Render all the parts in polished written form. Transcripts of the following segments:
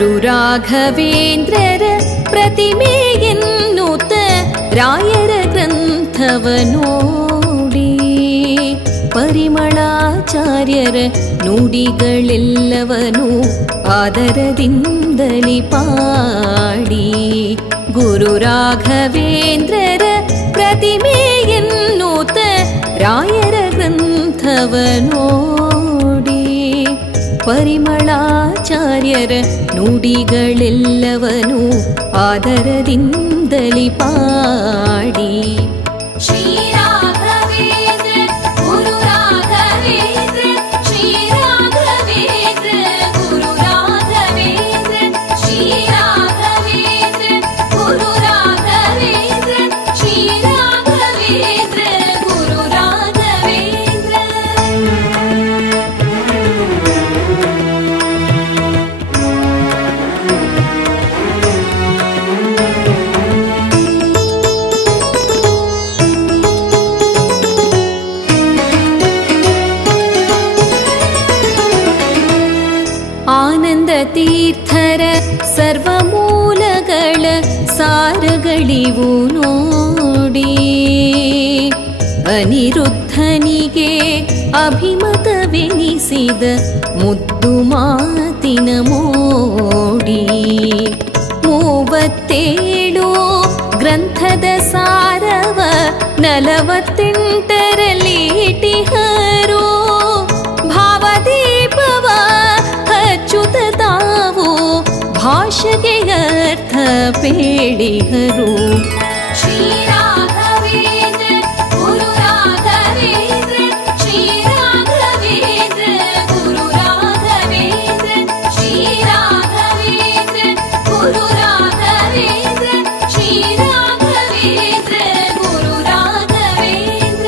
ಗುರು ರಾಘವೇಂದ್ರರ ಪ್ರತಿಮೆಯನ್ನುತ ರಾಯರ ಗ್ರಂಥವ ನೋಡಿ ಪರಿಮಳಾಚಾರ್ಯರ ನುಡಿಗಳೆಲ್ಲವನು ಆದರದಿಂದಲಿ ಪಾಡಿ ಗುರು ರಾಘವೇಂದ್ರರ ಪ್ರತಿಮೆಯನ್ನುತ ರಾಯರ ಗ್ರಂಥವ ನೋಡಿ ಪರಿಮಳಾಚಾರ್ಯರ ನುಡಿಗಳೆಲ್ಲವನು ಆದರದಿಂದಲಿ ಪಾಡಿ ಶ್ರೀ ರಾಘವೇಂದ್ರ ಗುರು ರಾಘವೇಂದ್ರ ಶ್ರೀ ರಾಘವೇಂದ್ರ ಗುರು ರಾಘವೇಂದ್ರ ಶ್ರೀ ರಾಘವೇಂದ್ರ ಗುರು ರಾಘವೇಂದ್ರ ಶ್ರೀ ರಾಘವೇಂದ್ರ ಗುರು ರಾಘವೇಂದ್ರ. ಆನಂದ ತೀರ್ಥರ ಸರ್ವಮೂಲಗಳ ಸಾರಗಳಿವು ನೋಡಿ ಅನಿರುದ್ಧನಿಗೆ ಅಭಿಮತವೆನಿಸಿದ ಮುದ್ದು ಮಾತಿನ ಮೋಡಿ 37 ಗ್ರಂಥದ ಸಾರವ 48ರಲ್ಲಿ ಇಟ್ಟಿಹರೋ ಭಾವದೀಪವ ಹಚ್ಚುತ್ತ ತಾವು ಭಾಷೆಗೆ ಅರ್ಥ ಪೇಳಿಹರು ಶ್ರೀ ರಾಘವೇಂದ್ರ ಗುರು ರಾಘವೇಂದ್ರ ಶ್ರೀ ರಾಘವೇಂದ್ರ ಗುರು ರಾಘವೇಂದ್ರ ಶ್ರೀ ರಾಘವೇಂದ್ರ ಗುರು ರಾಘವೇಂದ್ರ ಶ್ರೀ ರಾಘವೇಂದ್ರ ಗುರು ರಾಘವೇಂದ್ರ.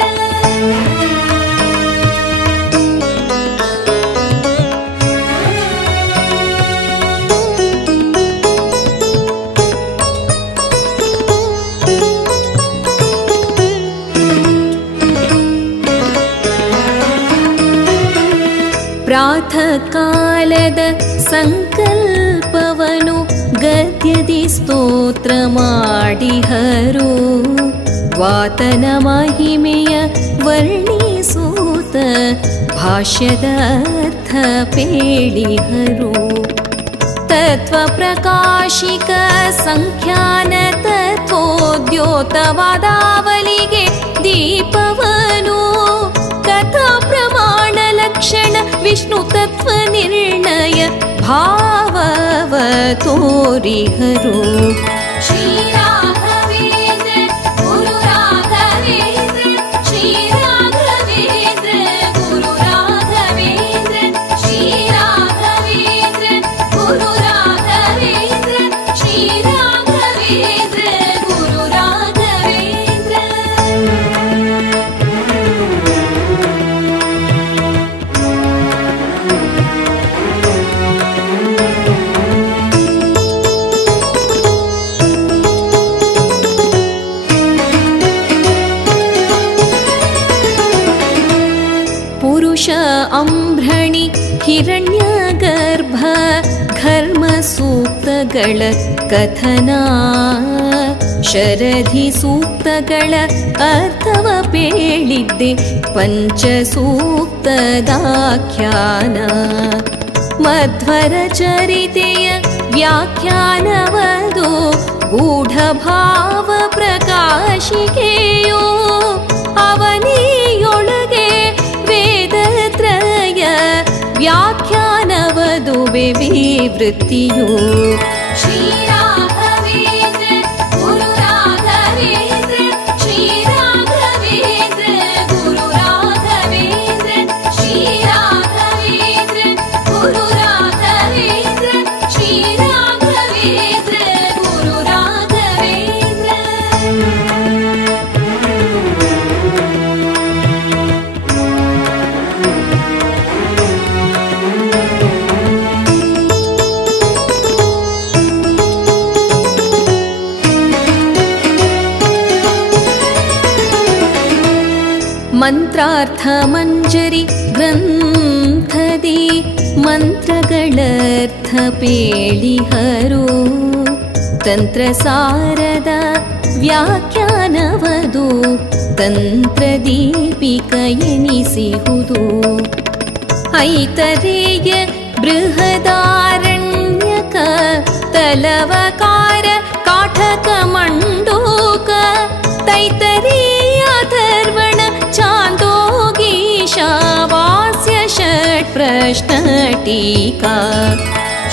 ಪ್ರಾತಃ ಕಾಲದ ಸಂಕಲ್ಪವನು ಗದ್ಯದಿ ಸ್ತೋತ್ರ ಮಾಡಿಹರು ವಾತನ ಮಹಿಮೆಯ ವರ್ಣಿಸೂತ ಭಾಷ್ಯದ ಅರ್ಥ ಪೇಳಿಹರು ತತ್ವ ಪ್ರಕಾಶಿಕ ಸಂಖ್ಯಾನ ತತ್ವೋದ್ಯೋತವಾದಾವಲಿಗೆ ದೀಪವನು ಕಥಾ ಪ್ರಮಾಣ ಲಕ್ಷಣ ವಿಷ್ಣು ತತ್ವ ನಿರ್ಣಯ ಭಾವವ ತೋರಿಹರು ಶ್ರೀ ರಾಘವೇಂದ್ರ ಗುರು ರಾಘವೇಂದ್ರ ಶ್ರೀ ರಾಘವೇಂದ್ರ ಗುರು ರಾಘವೇಂದ್ರ ಶ್ರೀ ರಾಘವೇಂದ್ರ ಗುರು ರಾಘವೇಂದ್ರ ಶ್ರೀ ರಾಘವೇಂದ್ರ ಗುರು ರಾಘವೇಂದ್ರ. ಪುರುಷ ಅಂಬ್ರಣಿ ಹಿರಣ್ಯ ಗರ್ಭ ಘರ್ಮ ಸೂಕ್ತಗಳ ಕಥನ ಶರಧಿ ಸೂಕ್ತಗಳ ಅರ್ಥವ ಪೇಳಿದ್ದೆ ಪಂಚ ಸೂಕ್ತದಾಖ್ಯಾನ ಮಧ್ವರ ಚರಿತೆಯ ವ್ಯಾಖ್ಯಾನವದು ಗೂಢ ಭಾವ ಪ್ರಕಾಶಿಕೆಯೋ ಅವನಿಯೊಳಗೆ ವೇದತ್ರಯ ವ್ಯಾಖ್ಯಾನವದು ವಿವೃತ್ತಿಯು ಶ್ರೀ ರಾಘವೇಂದ್ರ ಗುರು ರಾಘವೇಂದ್ರ ಶ್ರೀ ರಾಘವೇಂದ್ರ ಗುರು ರಾಘವೇಂದ್ರ ಶ್ರೀ ರಾಘವೇಂದ್ರ ಗುರು ರಾಘವೇಂದ್ರ ಶ್ರೀ ರಾಘವೇಂದ್ರ ಗುರು ರಾಘವೇಂದ್ರ. ಮಂತ್ರಾರ್ಥ ಮಂಜರಿ ಗ್ರಂಥದಿ ಮಂತ್ರಗಳರ್ಥ ಪೇಳಿಹರು ತಂತ್ರಸಾರದ ವ್ಯಾಖ್ಯಾನವದು ತಂತ್ರದೀಪಿಕ ಎನಿಸಿಹುದು ಐತರೇಯ ಬೃಹದಾರಣ್ಯಕ ತಲವಕಾರ ಕಾಠಕ ಮಂಡೂಕ ತೈತರೀಯ ಅಥರ್ವಣ ಛಾಂದೋಗೀಶಾವಾಸ್ಯ ಷಟ್ ಪ್ರಶ್ನ ಟೀಕಾ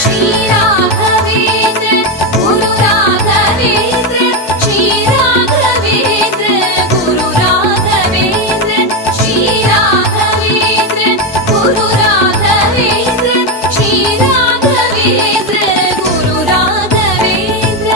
ಶ್ರೀ ರಾಘವೇಂದ್ರ ಗುರು ರಾಘವೇಂದ್ರ ಶ್ರೀ ರಾಘವೇಂದ್ರ ಗುರು ರಾಘವೇಂದ್ರ ಶ್ರೀ ರಾಘವೇಂದ್ರ ಗುರು ರಾಘವೇಂದ್ರ ಶ್ರೀ ರಾಘವೇಂದ್ರ ಗುರು ರಾಘವೇಂದ್ರ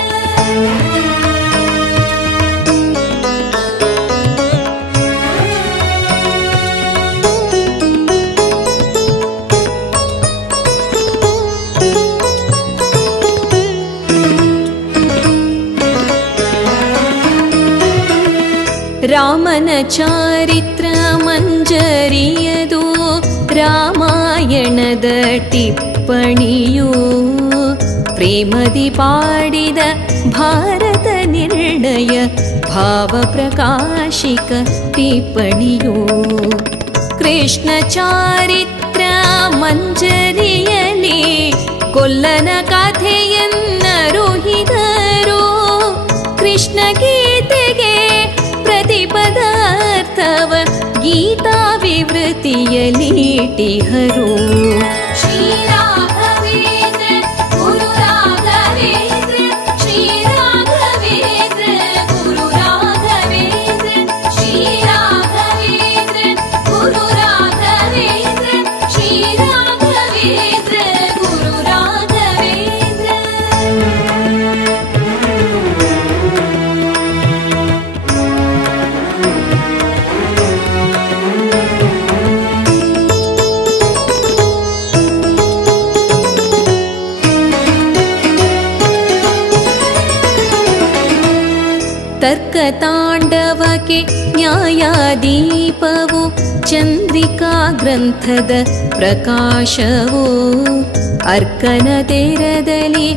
ರಾಮನ ಚಾರಿತ್ರ ಮಂಜರಿಯದು ರಾಮಾಯಣದ ಟಿಪ್ಪಣಿಯು ಪ್ರೇಮದಿ ಪಾಡಿದ ಭಾರತ ನಿರ್ಣಯ ಭಾವ ಪ್ರಕಾಶಿಕ ಟಿಪ್ಪಣಿಯು ಕೃಷ್ಣ ಚಾರಿತ್ರ ಮಂಜರಿಯಲಿ ಕೊಲ್ಲನ ಕಥೆಯನ್ನರುಹಿದರು ಕೃಷ್ಣ ಗೀತೆಗೆ ಪ್ರತಿಪದಾರ್ಥವ ಗೀತಾ ವಿವೃತಿಯಲಿಟಿಹರು ಶ್ರೀ ರಾಘವೇಂದ್ರ ಗುರು ರಾಘವೇಂದ್ರ ಶ್ರೀ ರಾಘವೇಂದ್ರ ಗುರು ರಾಘವೇಂದ್ರ ಶ್ರೀ ರಾಘವೇಂದ್ರ ಗುರು ರಾಘವೇಂದ್ರ ಶ್ರೀ ರಾಘವೇಂದ್ರ ಗುರು ರಾಘವೇಂದ್ರ ತರ್ಕ ತಾಂಡವಕ್ಕೆ ನ್ಯಾಯಾದೀಪವು ಚಂದ್ರಿಕಾ ಗ್ರಂಥದ ಪ್ರಕಾಶವು ಅರ್ಕನ ತೆರದಲ್ಲಿ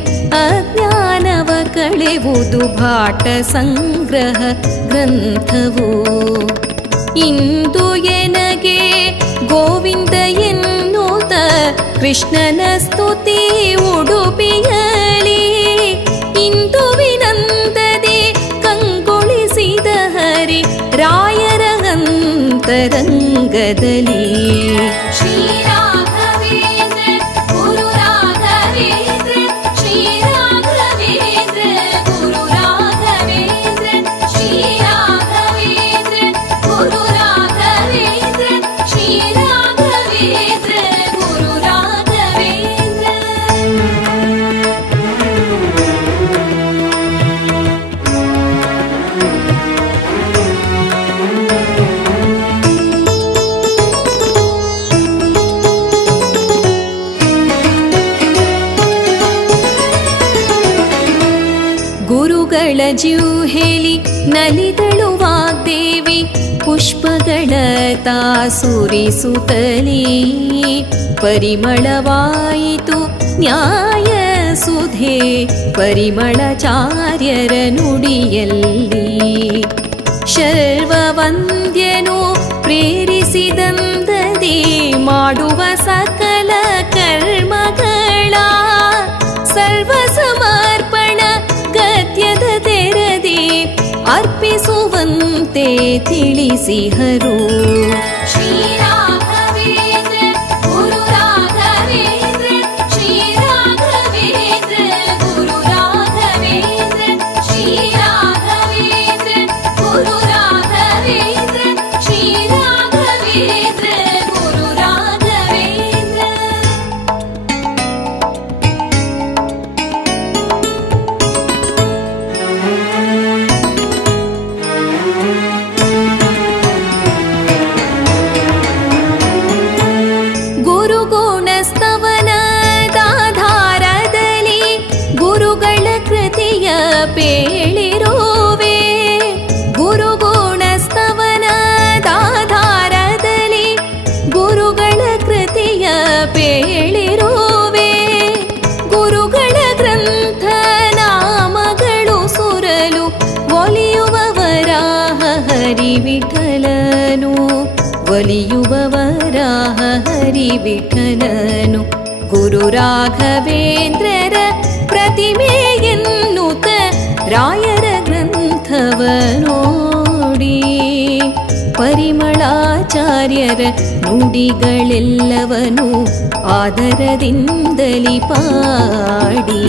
ಅಜ್ಞಾನವ ಕಳೆವುದು ಭಾಟ ಸಂಗ್ರಹ ಗ್ರಂಥವು ಇಂದು ಎನಗೆ ಗೋವಿಂದ ಎನ್ನುತ್ತ ಕೃಷ್ಣನ ಸ್ತುತಿ ಉಡುಪಿಯಲಿ ಇಂದುವಿನಂದದೆ ಕಂಗೊಳಿಸಿದ ಹರಿ ರಾಯರ ಅಂತರಂಗದಲ್ಲಿ ಶ್ರೀ ರಾಘವೇಂದ್ರ ಗುರು ರಾಘವೇಂದ್ರ ಶ್ರೀ ರಾಘವೇಂದ್ರ ಗುರು ರಾಘವೇಂದ್ರ ಶ್ರೀ ರಾಘವೇಂದ್ರ ಗುರು ರಾಘವೇಂದ್ರ ಶ್ರೀ ರಾಘವೇಂದ್ರ ಗುರು ರಾಘವೇಂದ್ರ ಗುರುಗಳ ಜಿಹ್ವೆಲಿ ನಲಿದಳು ವಾಗ್ದೇವಿ ಪುಷ್ಪಗಳ ತಾಸುರಿಸುತ್ತಲೀ ಪರಿಮಳವಾಯಿತು ನ್ಯಾಯ ಸುಧೆ ಪರಿಮಳಚಾರ್ಯರ ನುಡಿಯಲ್ಲಿ ಶರ್ವವಂದ್ಯನು ಪ್ರೇರಿಸಿದಂದದಿ ಮಾಡುವ ಸಕಲ ಕರ್ಮಗಳ ಸರ್ವ ಸಮರ್ಪಣ ಗದ್ಯದ ತೆರದಿ ಅರ್ಪಿಸುವಂತೆ ತಿಳಿಸಿಹರು ಶ್ರೀ ರಾಘವೇಂದ್ರ ಗುರು ರಾಘವೇಂದ್ರ ಶ್ರೀ ರಾಘವೇಂದ್ರ ಗುರು ರಾಘವೇಂದ್ರ ಶ್ರೀ ರಾಘವೇಂದ್ರ ಗುರು ರಾಘವೇಂದ್ರ ಶ್ರೀ ರಾಘವೇಂದ್ರ ಗುರು ರಾಘವೇಂದ್ರ ಗುರುಗುಣಸ್ತವನದಾಧಾರದಲ್ಲಿ ಗುರುಗಳ ಕೃತಿಯ ಪೇಳಿರುವೆ ಗುರುಗುಣಸ್ತವನದಾಧಾರದಲ್ಲಿ ಗುರುಗಳ ಕೃತಿಯ ಪೇಳಿರುವೆ ವಿಠಲನು ಗುರು ರಾಘವೇಂದ್ರರ ಪ್ರತಿಮೆಯನ್ನುತ ರಾಯರ ಗ್ರಂಥವ ನೋಡಿ ಪರಿಮಳಾಚಾರ್ಯರ ನುಡಿಗಳೆಲ್ಲವನು ಆದರದಿಂದಲಿ ಪಾಡಿ